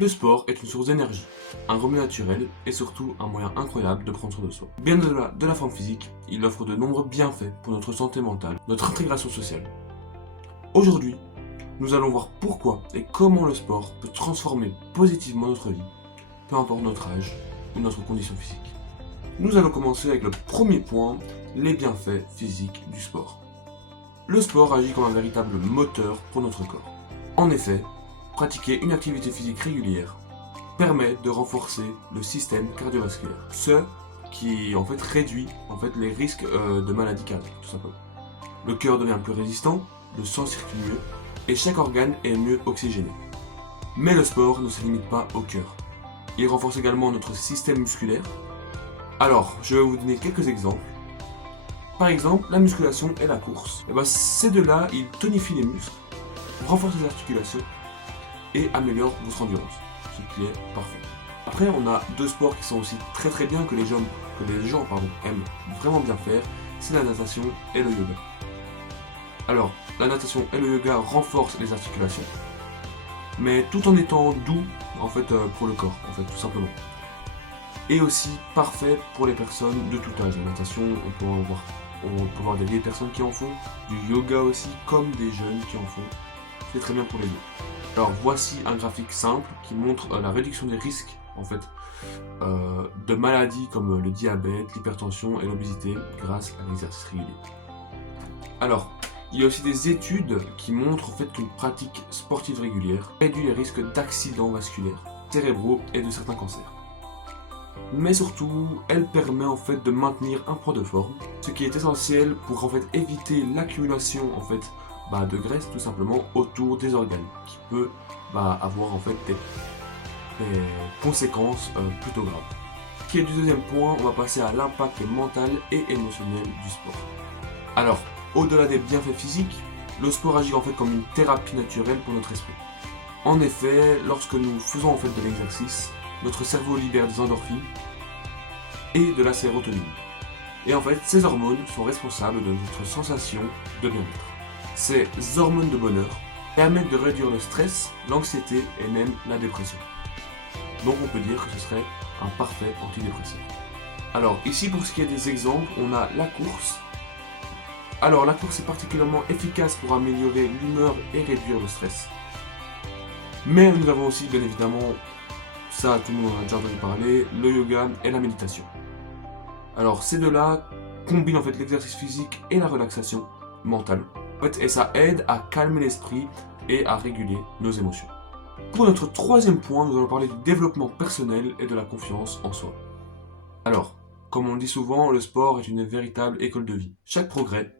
Le sport est une source d'énergie, un remède naturel et surtout un moyen incroyable de prendre soin de soi. Bien au-delà de la forme physique, il offre de nombreux bienfaits pour notre santé mentale, notre intégration sociale. Aujourd'hui, nous allons voir pourquoi et comment le sport peut transformer positivement notre vie, peu importe notre âge ou notre condition physique. Nous allons commencer avec le premier point, les bienfaits physiques du sport. Le sport agit comme un véritable moteur pour notre corps. En effet, pratiquer une activité physique régulière permet de renforcer le système cardiovasculaire, ce qui réduit les risques de maladies cardiaques, tout simplement. Le cœur devient plus résistant, le sang circule mieux et chaque organe est mieux oxygéné. Mais le sport ne se limite pas au cœur. Il renforce également notre système musculaire. Alors, je vais vous donner quelques exemples. Par exemple, la musculation et la course. Ces deux-là, ils tonifient les muscles, renforcent les articulations et améliorent votre endurance, ce qui est parfait. Après, on a deux sports qui sont aussi très bien que les gens aiment vraiment bien faire, c'est la natation et le yoga. Alors, la natation et le yoga renforcent les articulations, mais tout en étant doux pour le corps, tout simplement. Et aussi parfait pour les personnes de tout âge. La natation, on peut voir des vieilles personnes qui en font, du yoga aussi, comme des jeunes qui en font. C'est très bien pour les deux. Alors voici un graphique simple qui montre la réduction des risques de maladies comme le diabète, l'hypertension et l'obésité grâce à l'exercice régulier. Alors, il y a aussi des études qui montrent qu'une pratique sportive régulière réduit les risques d'accidents vasculaires, cérébraux et de certains cancers. Mais surtout, elle permet de maintenir un poids de forme, ce qui est essentiel pour éviter l'accumulation de graisse tout simplement autour des organes, qui peut avoir des conséquences plutôt graves. Qui est du deuxième point, on va passer à l'impact mental et émotionnel du sport. Alors, au-delà des bienfaits physiques, le sport agit comme une thérapie naturelle pour notre esprit. En effet, lorsque nous faisons de l'exercice, notre cerveau libère des endorphines et de la sérotonine. Et ces hormones sont responsables de notre sensation de bien-être. Ces hormones de bonheur permettent de réduire le stress, l'anxiété et même la dépression. Donc on peut dire que ce serait un parfait antidépresseur. Alors ici pour ce qui est des exemples, on a la course. Alors la course est particulièrement efficace pour améliorer l'humeur et réduire le stress. Mais nous avons aussi bien évidemment, ça tout le monde en a déjà entendu parler, le yoga et la méditation. Alors ces deux-là combinent l'exercice physique et la relaxation mentale. Et ça aide à calmer l'esprit et à réguler nos émotions. Pour notre troisième point, nous allons parler du développement personnel et de la confiance en soi. Alors, comme on le dit souvent, le sport est une véritable école de vie. Chaque progrès,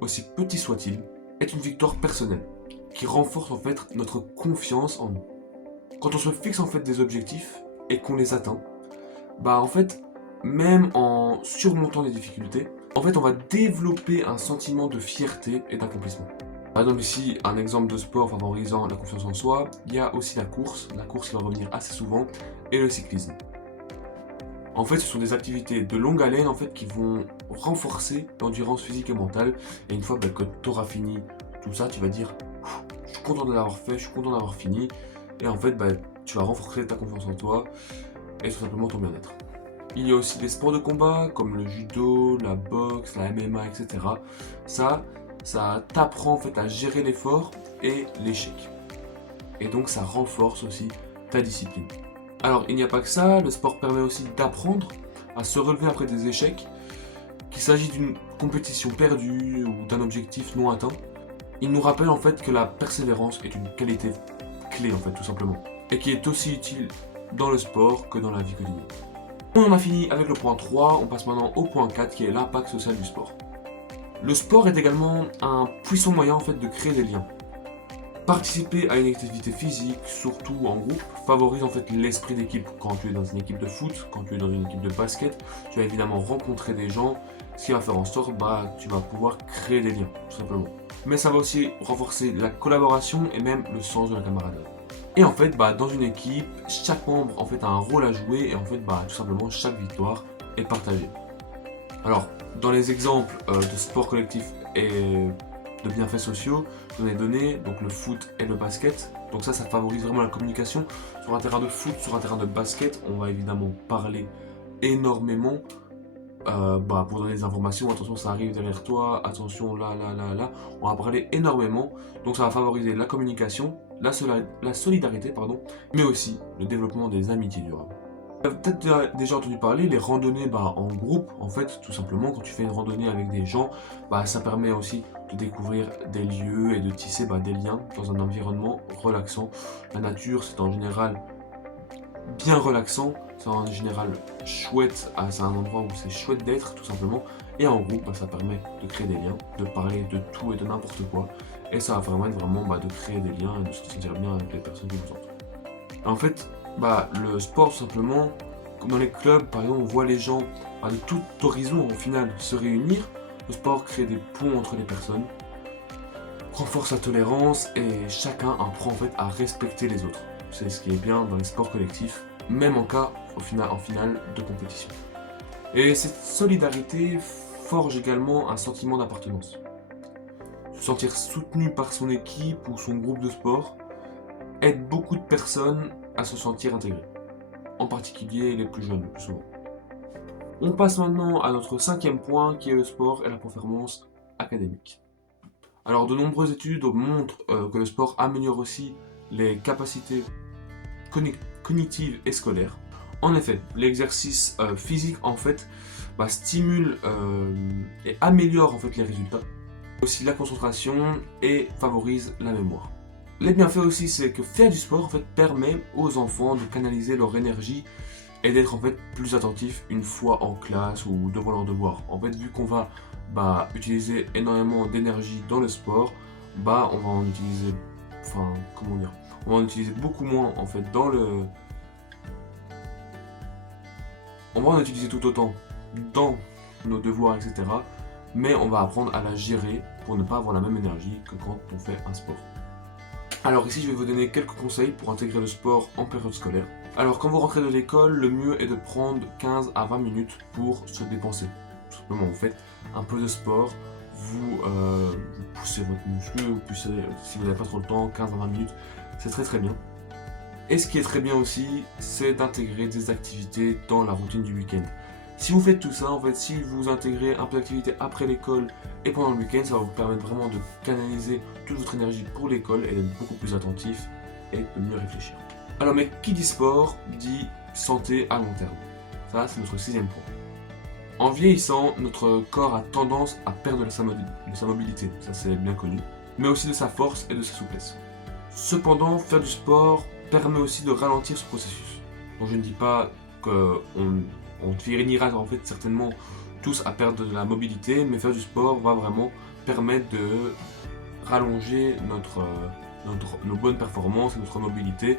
aussi petit soit-il, est une victoire personnelle qui renforce notre confiance en nous. Quand on se fixe des objectifs et qu'on les atteint, même en surmontant les difficultés, on va développer un sentiment de fierté et d'accomplissement. Par exemple ici, un exemple de sport favorisant la confiance en soi, il y a aussi la course qui va revenir assez souvent, et le cyclisme. Ce sont des activités de longue haleine qui vont renforcer l'endurance physique et mentale, et une fois que tu auras fini tout ça, tu vas dire « je suis content de l'avoir fait, je suis content d'avoir fini », et tu vas renforcer ta confiance en toi, et tout simplement ton bien-être. Il y a aussi des sports de combat comme le judo, la boxe, la MMA, etc. Ça t'apprend à gérer l'effort et l'échec. Et donc ça renforce aussi ta discipline. Alors il n'y a pas que ça, le sport permet aussi d'apprendre à se relever après des échecs, qu'il s'agit d'une compétition perdue ou d'un objectif non atteint. Il nous rappelle que la persévérance est une qualité clé tout simplement. Et qui est aussi utile dans le sport que dans la vie quotidienne. On a fini avec le point 3, on passe maintenant au point 4 qui est l'impact social du sport. Le sport est également un puissant moyen de créer des liens. Participer à une activité physique, surtout en groupe, favorise l'esprit d'équipe. Quand tu es dans une équipe de foot, quand tu es dans une équipe de basket, tu vas évidemment rencontrer des gens, ce qui va faire en sorte tu vas pouvoir créer des liens, tout simplement. Mais ça va aussi renforcer la collaboration et même le sens de la camaraderie. Et dans une équipe, chaque membre a un rôle à jouer et tout simplement chaque victoire est partagée. Alors, dans les exemples de sport collectif et de bienfaits sociaux, j'en ai donné donc le foot et le basket. Donc ça favorise vraiment la communication. Sur un terrain de foot, sur un terrain de basket, on va évidemment parler énormément pour donner des informations. Attention, ça arrive derrière toi, attention là. On va parler énormément. Donc ça va favoriser la communication, la solidarité, pardon, mais aussi le développement des amitiés durables. Tu as peut-être déjà entendu parler, les randonnées en groupe, en fait, tout simplement, quand tu fais une randonnée avec des gens, ça permet aussi de découvrir des lieux et de tisser des liens dans un environnement relaxant. La nature, c'est en général bien relaxant, c'est en général chouette, c'est un endroit où c'est chouette d'être, tout simplement. Et en groupe, ça permet de créer des liens, de parler de tout et de n'importe quoi. Et ça va permettre vraiment de créer des liens et de se sentir bien avec les personnes qui vous entourent. En fait, le sport, tout simplement, comme dans les clubs, par exemple, on voit les gens de tout horizon, au final, se réunir. Le sport crée des ponts entre les personnes, renforce la tolérance et chacun apprend en fait à respecter les autres. C'est ce qui est bien dans les sports collectifs, même en finale de compétition. Et cette solidarité forge également un sentiment d'appartenance. Se sentir soutenu par son équipe ou son groupe de sport aide beaucoup de personnes à se sentir intégrées, en particulier les plus jeunes le plus souvent. On passe maintenant à notre 5e point qui est le sport et la performance académique. Alors de nombreuses études montrent que le sport améliore aussi les capacités cognitives et scolaires. En effet, l'exercice physique en fait stimule et améliore en fait les résultats, aussi la concentration et favorise la mémoire. Les bienfaits aussi, c'est que faire du sport en fait permet aux enfants de canaliser leur énergie et d'être en fait plus attentifs une fois en classe ou devant leurs devoirs. En fait, vu qu'on va utiliser énormément d'énergie dans le sport, on va en utiliser, on va en utiliser beaucoup moins en fait on va en utiliser tout autant dans nos devoirs, etc. Mais on va apprendre à la gérer pour ne pas avoir la même énergie que quand on fait un sport. Alors ici, je vais vous donner quelques conseils pour intégrer le sport en période scolaire. Alors quand vous rentrez de l'école, le mieux est de prendre 15 à 20 minutes pour se dépenser. Tout simplement, vous faites un peu de sport, vous poussez votre muscle, vous poussez, si vous n'avez pas trop le temps, 15 à 20 minutes, c'est très très bien. Et ce qui est très bien aussi, c'est d'intégrer des activités dans la routine du week-end. Si vous faites tout ça, en fait, si vous intégrez un peu d'activité après l'école et pendant le week-end, ça va vous permettre vraiment de canaliser toute votre énergie pour l'école et d'être beaucoup plus attentif et de mieux réfléchir. Alors, mais qui dit sport dit santé à long terme. Ça, c'est notre 6e point. En vieillissant, notre corps a tendance à perdre de sa mobilité, ça c'est bien connu, mais aussi de sa force et de sa souplesse. Cependant, faire du sport permet aussi de ralentir ce processus. Donc je ne dis pas qu'on finira en fait certainement tous à perdre de la mobilité, mais faire du sport va vraiment permettre de rallonger nos bonnes performances et notre mobilité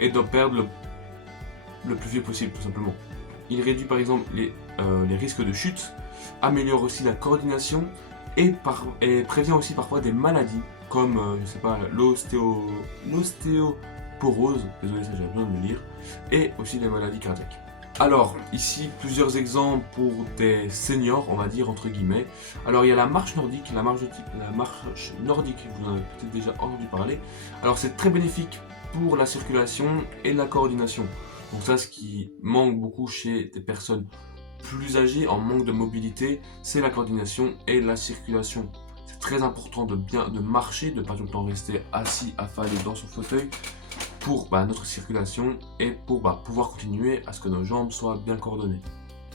et de perdre le plus vieux possible tout simplement. Il réduit par exemple les risques de chute, améliore aussi la coordination et prévient aussi parfois des maladies comme l'ostéoporose, désolé ça j'ai besoin de le lire, et aussi les maladies cardiaques. Alors, ici, plusieurs exemples pour des seniors, on va dire, entre guillemets. Alors, il y a la marche nordique, vous en avez peut-être déjà entendu parler. Alors, c'est très bénéfique pour la circulation et la coordination. Donc ça, ce qui manque beaucoup chez des personnes plus âgées, en manque de mobilité, c'est la coordination et la circulation. C'est très important de marcher, de ne pas tout le temps rester assis, affalé dans son fauteuil, pour notre circulation et pour pouvoir continuer à ce que nos jambes soient bien coordonnées.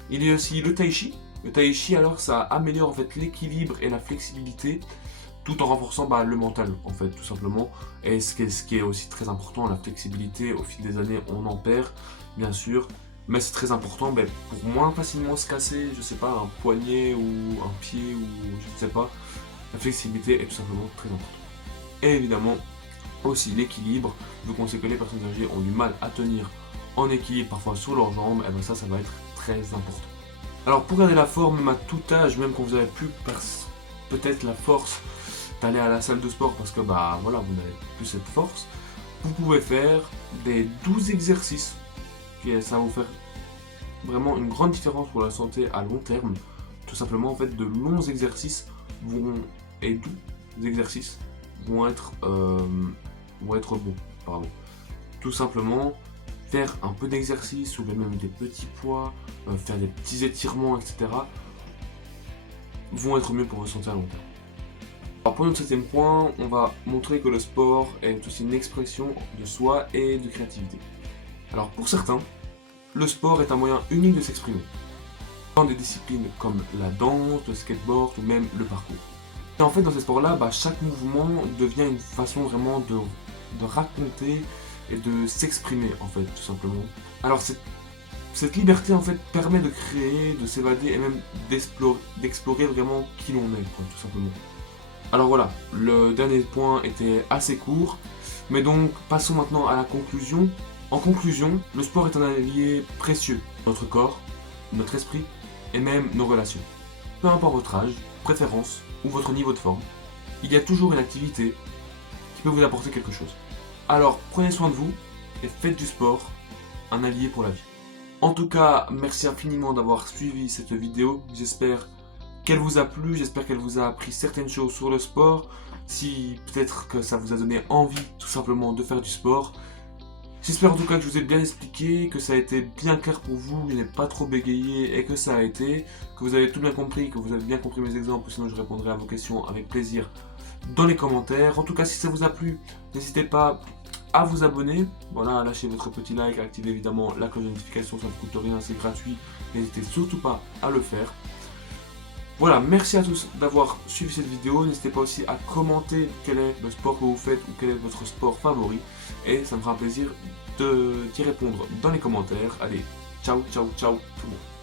Il y a aussi le tai chi. Le tai chi, alors, ça améliore en fait l'équilibre et la flexibilité tout en renforçant le mental, en fait, tout simplement. Et ce qui est aussi très important, la flexibilité, au fil des années, on en perd, bien sûr, mais c'est très important pour moins facilement se casser, je sais pas, un poignet ou un pied ou je ne sais pas. La flexibilité est tout simplement très importante. Et évidemment, aussi l'équilibre, vu qu'on sait que les personnes âgées ont du mal à tenir en équilibre parfois sur leurs jambes, et ça va être très important. Alors pour garder la forme, même à tout âge, même quand vous avez plus peut-être la force d'aller à la salle de sport parce que vous n'avez plus cette force, vous pouvez faire des 12 exercices, et ça va vous faire vraiment une grande différence pour la santé à long terme. Tout simplement, en fait, de longs exercices et 12 exercices vont être bons. pardon. Tout simplement, faire un peu d'exercice, soulever même des petits poids, faire des petits étirements, etc. vont être mieux pour votre santé à long terme. Alors pour notre 7e point, on va montrer que le sport est aussi une expression de soi et de créativité. Alors pour certains, le sport est un moyen unique de s'exprimer. Dans des disciplines comme la danse, le skateboard ou même le parcours. Et en fait dans ces sports-là, chaque mouvement devient une façon vraiment de raconter et de s'exprimer en fait tout simplement. Alors cette liberté en fait permet de créer, de s'évader et même d'explorer vraiment qui l'on est quoi, tout simplement. Alors voilà, le dernier point était assez court, mais donc passons maintenant à la conclusion. En conclusion, le sport est un allié précieux pour notre corps, notre esprit et même nos relations. Peu importe votre âge, préférence ou votre niveau de forme, il y a toujours une activité qui peut vous apporter quelque chose. Alors prenez soin de vous et faites du sport un allié pour la vie. En tout cas, merci infiniment d'avoir suivi cette vidéo, j'espère qu'elle vous a plu, j'espère qu'elle vous a appris certaines choses sur le sport, si peut-être que ça vous a donné envie tout simplement de faire du sport. J'espère en tout cas que je vous ai bien expliqué, que ça a été bien clair pour vous, que je n'ai pas trop bégayé et que ça a été, que vous avez tout bien compris, que vous avez bien compris mes exemples, sinon je répondrai à vos questions avec plaisir dans les commentaires. En tout cas, si ça vous a plu, n'hésitez pas à vous abonner, voilà, à lâcher votre petit like, à activer évidemment la cloche de notification, ça ne coûte rien, c'est gratuit, n'hésitez surtout pas à le faire. Voilà, merci à tous d'avoir suivi cette vidéo. N'hésitez pas aussi à commenter quel est le sport que vous faites ou quel est votre sport favori. Et ça me fera un plaisir d'y répondre dans les commentaires. Allez, ciao, ciao, ciao tout le monde.